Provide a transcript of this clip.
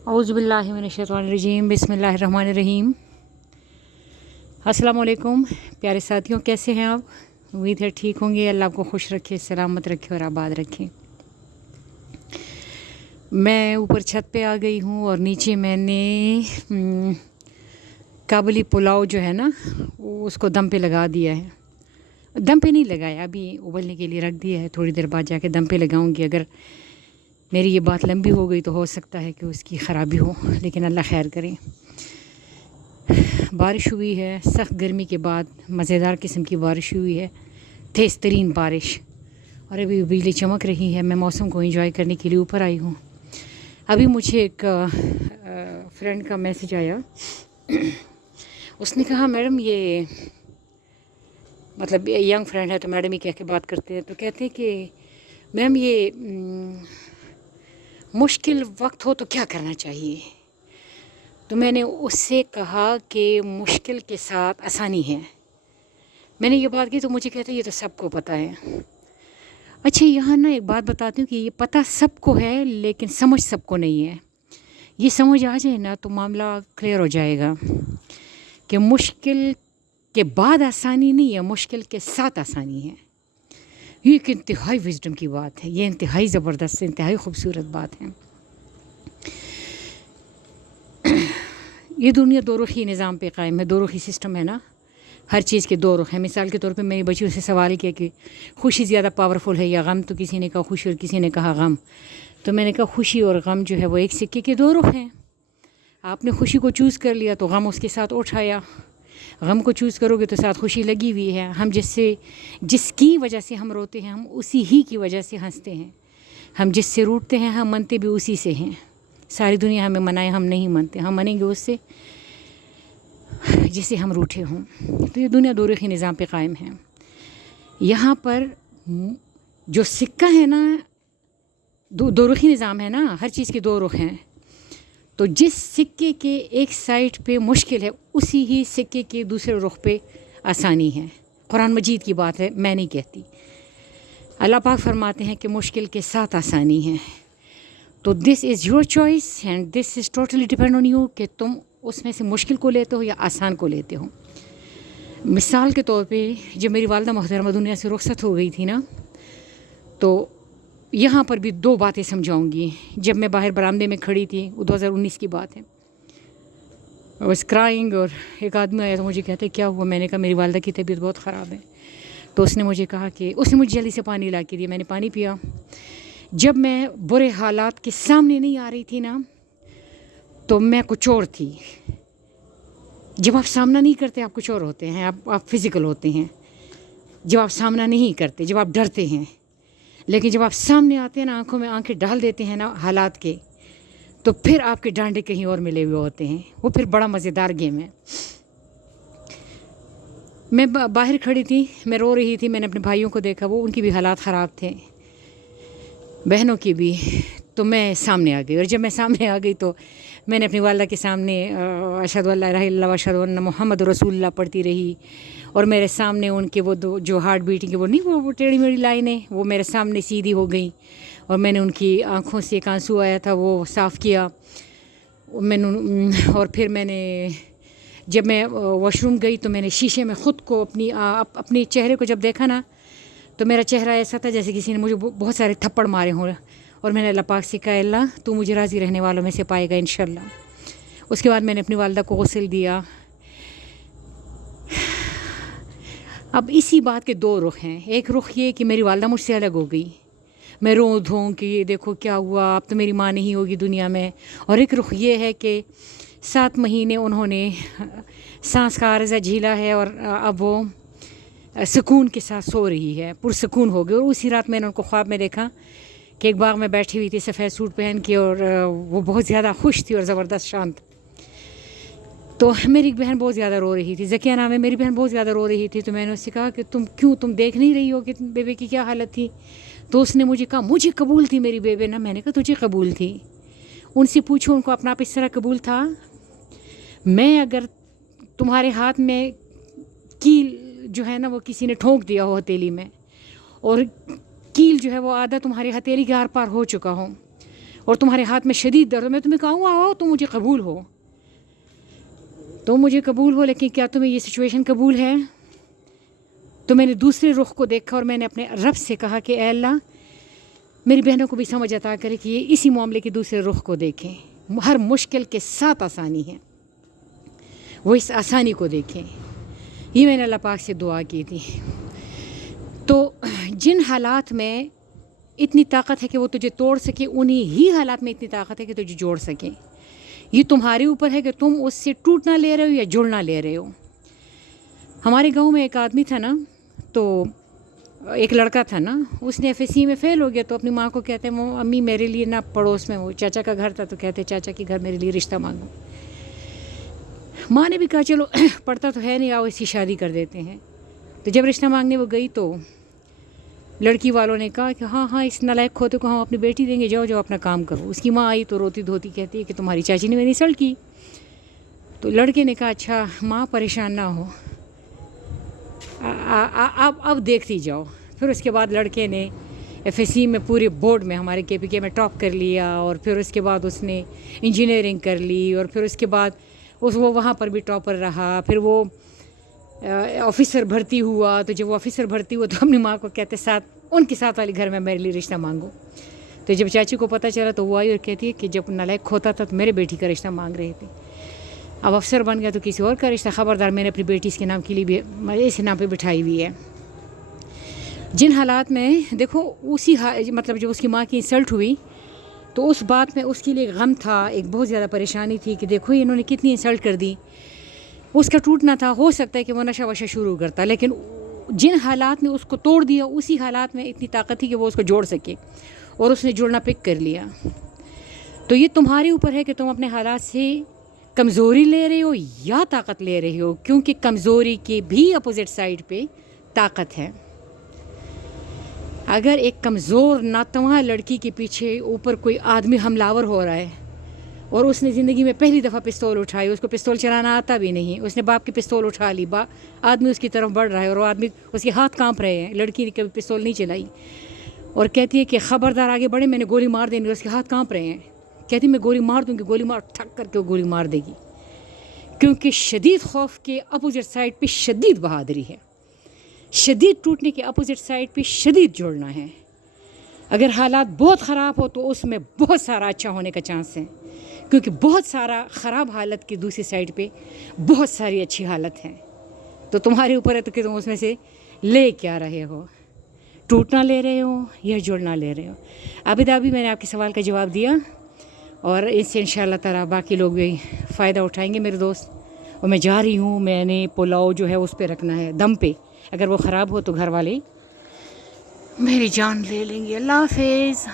औज़ु बिल्लाहि मिनश्शैतानिर्रजीम बिस्मिल्लाहिर्रहमानिर्रहीम। अस्सलाम वालेकुम प्यारे साथियों, कैसे हैं आप? उम्मीद है ठीक होंगे। अल्लाह आपको खुश रखे, सलामत रखे और आबाद रखे। मैं ऊपर छत पे आ गई हूँ और नीचे मैंने काबुली पुलाव जो है ना उसको दम पे लगा दिया है। दम पे नहीं लगाया, अभी उबलने के लिए रख दिया है। थोड़ी देर बाद जाके दम पे लगाऊंगी। अगर मेरी ये बात लंबी हो गई तो हो सकता है कि उसकी ख़राबी हो, लेकिन अल्लाह खैर करे। बारिश हुई है, सख्त गर्मी के बाद मज़ेदार किस्म की बारिश हुई है, तेज़ तरीन बारिश। और अभी बिजली चमक रही है। मैं मौसम को एंजॉय करने के लिए ऊपर आई हूँ। अभी मुझे एक फ्रेंड का मैसेज आया। उसने कहा मैडम ये मतलब यंग फ्रेंड है तो मैडम ही कह के बात करते हैं, तो कहते हैं कि मैम ये मुश्किल वक्त हो तो क्या करना चाहिए। तो मैंने उससे कहा कि मुश्किल के साथ आसानी है। मैंने ये बात की तो मुझे कहते ये तो सबको पता है। अच्छा, यहाँ ना एक बात बताती हूँ कि ये पता सबको है लेकिन समझ सबको नहीं है। ये समझ आ जाए ना तो मामला क्लियर हो जाएगा कि मुश्किल के बाद आसानी नहीं है, मुश्किल के साथ आसानी है। ये एक इंतहाई विजडम की बात है, ये इंतहाई ज़बरदस्त, इंतहाई खूबसूरत बात है। ये दुनिया दो रुखी निज़ाम पे कायम है, दो रुखी सिस्टम है ना। हर चीज़ के दो रुख हैं। मिसाल के तौर पे मेरी बच्चियों से सवाल किया कि खुशी ज़्यादा पावरफुल है या गम, तो किसी ने कहा खुशी और किसी ने कहा गम। तो मैंने कहा खुशी और गम जो है वो एक सिक्के के दो रुख हैं। आपने खुशी को चूज़ कर लिया तो गम उसके साथ उठाया, गम को चूज़ करोगे तो साथ खुशी लगी हुई है। हम जिसकी वजह से हम रोते हैं हम उसी ही की वजह से हंसते हैं। हम जिससे रूठते हैं हम मनते भी उसी से हैं। सारी दुनिया हमें मनाए, हम नहीं मनते, हम मनेंगे उससे जिसे हम रूठे हों। तो ये दुनिया दो रुखी निज़ाम पे कायम है। यहाँ पर जो सिक्का है ना, दो रुखी निज़ाम है ना, हर चीज़ के दो रुख हैं। तो जिस सिक्के के एक साइड पे मुश्किल है उसी ही सिक्के के दूसरे रुख पे आसानी है। कुरान मजीद की बात है, मैं नहीं कहती। अल्लाह पाक फरमाते हैं कि मुश्किल के साथ आसानी है। तो this is your choice and this is totally depend on you कि तुम उसमें से मुश्किल को लेते हो या आसान को लेते हो। मिसाल के तौर पे जब मेरी वालिदा मोहतरमा दुनिया से रुखसत हो गई थी ना, तो यहाँ पर भी दो बातें समझाऊंगी। जब मैं बाहर बरामदे में खड़ी थी, वो 2019 की बात है, आई वाज क्राइंग, और एक आदमी आया तो मुझे कहते क्या हुआ। मैंने कहा मेरी वालिदा की तबीयत बहुत ख़राब है। तो उसने मुझे कहा कि उसने मुझे जल्दी से पानी ला के दिया। मैंने पानी पिया। जब मैं बुरे हालात के सामने नहीं आ रही थी ना तो मैं कुछ और थी। जब आप सामना नहीं करते आप कुछ और होते हैं, आप फिज़िकल होते हैं। जब आप सामना नहीं करते, जब आप डरते हैं, लेकिन जब आप सामने आते हैं ना, आंखों में आंखें डाल देते हैं ना हालात के, तो फिर आपके डांडे कहीं और मिले हुए होते हैं। वो फिर बड़ा मज़ेदार गेम है। मैं बाहर खड़ी थी, मैं रो रही थी। मैंने अपने भाइयों को देखा, वो उनकी भी हालात ख़राब थे, बहनों की भी। तो मैं सामने आ गई, और जब मैं सामने आ गई तो मैंने अपनी वालिदा के सामने अशहदु अल्ला इलाहा इल्लल्लाह व अशहदु अन्ना मुहम्मद रसूलुल्लाह पढ़ती रही। और मेरे सामने उनके वो दो जो हार्ट बीटिंग के वो नहीं, वो टेढ़ी मेढ़ी लाइनें, वो मेरे सामने सीधी हो गई। और मैंने उनकी आँखों से एक आंसू आया था, वो साफ़ किया मैंने। और फिर मैंने जब मैं वॉशरूम गई तो मैंने शीशे में ख़ुद को अपने चेहरे को जब देखा ना, तो मेरा चेहरा ऐसा था जैसे किसी ने मुझे बहुत सारे थप्पड़ मारे हों। और मैंने अल्लाह पाक से कहा, अल्लाह तू मुझे राज़ी रहने वालों में से पाएगा इंशाल्लाह। उसके बाद मैंने अपनी वालिदा को गुस्ल दिया। अब इसी बात के दो रुख हैं। एक रुख ये कि मेरी वालिदा मुझसे अलग हो गई, मैं रो धूँ कि ये देखो क्या हुआ, अब तो मेरी माँ नहीं होगी दुनिया में। और एक रुख ये है कि 7 महीने उन्होंने सांस का आर्ज़ा झीला है और अब वो सुकून के साथ सो रही है, पुरसुकून हो गई। और उसी रात मैंने उनको ख्वाब में देखा कि एक बाग में बैठी हुई थी सफ़ेद सूट पहन के, और वो बहुत ज़्यादा खुश थी और ज़बरदस्त शांत। तो मेरी बहन बहुत ज़्यादा रो रही थी, ज़किया नाम है, मेरी बहन बहुत ज़्यादा रो रही थी। तो मैंने उससे कहा कि तुम देख नहीं रही हो कि बेबे की क्या हालत थी। तो उसने मुझे कहा मुझे कबूल थी मेरी बेबे ना। मैंने कहा तुझे कबूल थी, उनसे पूछो, उनको अपना आप इस तरह कबूल था। मैं अगर तुम्हारे हाथ में कील जो है ना वो किसी ने ठोंक दिया हो हथेली में, और कील जो है वो आधा तुम्हारी हथेली के आर पार हो चुका हो, اور تمہارے ہاتھ میں شدید درد، میں تمہیں کہوں آؤ تم مجھے قبول ہو، تم مجھے قبول ہو، لیکن کیا تمہیں یہ سچویشن قبول ہے؟ تو میں نے دوسرے رخ کو دیکھا اور میں نے اپنے رب سے کہا کہ اے اللہ میری بہنوں کو بھی سمجھ عطا کرے کہ یہ اسی معاملے کے دوسرے رخ کو دیکھیں، ہر مشکل کے ساتھ آسانی ہے، وہ اس آسانی کو دیکھیں۔ یہ میں نے اللہ پاک سے دعا کی تھی۔ تو جن حالات میں اتنی طاقت ہے کہ وہ تجھے توڑ سکے، انہی ہی حالات میں اتنی طاقت ہے کہ تجھے جوڑ سکیں۔ یہ تمہارے اوپر ہے کہ تم اس سے ٹوٹنا لے رہے ہو یا جڑنا لے رہے ہو۔ ہمارے گاؤں میں ایک آدمی تھا نا، تو ایک لڑکا تھا نا، اس نے ایف ایس سی میں فیل ہو گیا، تو اپنی ماں کو کہتے ہیں وہ امی میرے لیے نا، پڑوس میں وہ چاچا کا گھر تھا، تو کہتے چاچا کے گھر میرے لیے رشتہ مانگو۔ ماں نے بھی کہا چلو پڑھتا تو ہے نہیں، آؤ اس کی شادی کر دیتے ہیں۔ تو جب رشتہ مانگنے وہ گئی تو لڑکی والوں نے کہا کہ ہاں ہاں اس نالائق کھوتے کو ہم اپنی بیٹی دیں گے، جاؤ جاؤ اپنا کام کرو۔ اس کی ماں آئی تو روتی دھوتی کہتی ہے کہ تمہاری چاچی نے میری انسلٹ کی۔ تو لڑکے نے کہا اچھا ماں پریشان نہ ہو، اب دیکھتی جاؤ۔ پھر اس کے بعد لڑکے نے ایف ایس سی میں پورے بورڈ میں ہمارے کے پی کے میں ٹاپ کر لیا، اور پھر اس کے بعد اس نے انجینئرنگ کر لی، اور پھر اس کے بعد وہ وہاں پر بھی ٹاپر رہا۔ پھر وہ آفیسر بھرتی ہوا، تو جب وہ آفیسر بھرتی ہوا تو اپنی ماں کو کہتے ان کے ساتھ والے گھر میں میرے لیے رشتہ مانگو۔ تو جب چاچی کو پتہ چلا تو وہ آئی اور کہتی ہے کہ جب نالائق کھوتا تھا تو میرے بیٹی کا رشتہ مانگ رہے تھے، اب افسر بن گیا تو کسی اور کا رشتہ، خبردار میں نے اپنی بیٹی اس کے نام کے لیے بھی اس نام پہ بٹھائی ہوئی ہے۔ جن حالات میں دیکھو مطلب جب اس کی ماں کی انسلٹ ہوئی تو اس بات میں اس کے لیے غم تھا، ایک بہت زیادہ پریشانی تھی کہ دیکھو انہوں نے کتنی انسلٹ کر دی۔ اس کا ٹوٹنا تھا، ہو سکتا ہے کہ وہ نشہ وشہ شروع کرتا، لیکن جن حالات نے اس کو توڑ دیا اسی حالات میں اتنی طاقت تھی کہ وہ اس کو جوڑ سکے، اور اس نے جڑنا پک کر لیا۔ تو یہ تمہارے اوپر ہے کہ تم اپنے حالات سے کمزوری لے رہے ہو یا طاقت لے رہے ہو، کیونکہ کمزوری کے بھی اپوزٹ سائڈ پہ طاقت ہے۔ اگر ایک کمزور ناتواں لڑکی کے پیچھے اوپر کوئی آدمی حملہ آور ہو رہا ہے، اور اس نے زندگی میں پہلی دفعہ پستول اٹھائی، اس کو پستول چلانا آتا بھی نہیں، اس نے باپ کی پستول اٹھا لی، آدمی اس کی طرف بڑھ رہا ہے اور وہ آدمی اس کے ہاتھ کانپ رہے ہیں، لڑکی نے کبھی پستول نہیں چلائی، اور کہتی ہے کہ خبردار آگے بڑھے، میں نے گولی مار دینی، اور اس کے ہاتھ کانپ رہے ہیں، کہتی میں گولی مار دوں گی، گولی مار، ٹھک کر کے وہ گولی مار دے گی، کیونکہ شدید خوف کے اپوزٹ سائڈ پہ شدید بہادری ہے، شدید ٹوٹنے کے اپوزٹ سائڈ پہ شدید جوڑنا ہے۔ اگر حالات بہت خراب ہو تو اس میں بہت سارا اچھا ہونے کا چانس ہے، کیونکہ بہت سارا خراب حالت کی دوسری سائڈ پہ بہت ساری اچھی حالت ہے۔ تو تمہارے اوپر ہے تو کہ تم اس میں سے لے کیا رہے ہو، ٹوٹنا لے رہے ہو یا جڑنا لے رہے ہو۔ ابھی میں نے آپ کے سوال کا جواب دیا، اور اس سے انشاءاللہ تعالیٰ باقی لوگ بھی فائدہ اٹھائیں گے میرے دوست۔ اور میں جا رہی ہوں، میں نے پلاؤ جو ہے اس پہ رکھنا ہے دم پہ، اگر وہ خراب ہو تو گھر والے میری جان لے لیں گے۔ اللہ حافظ۔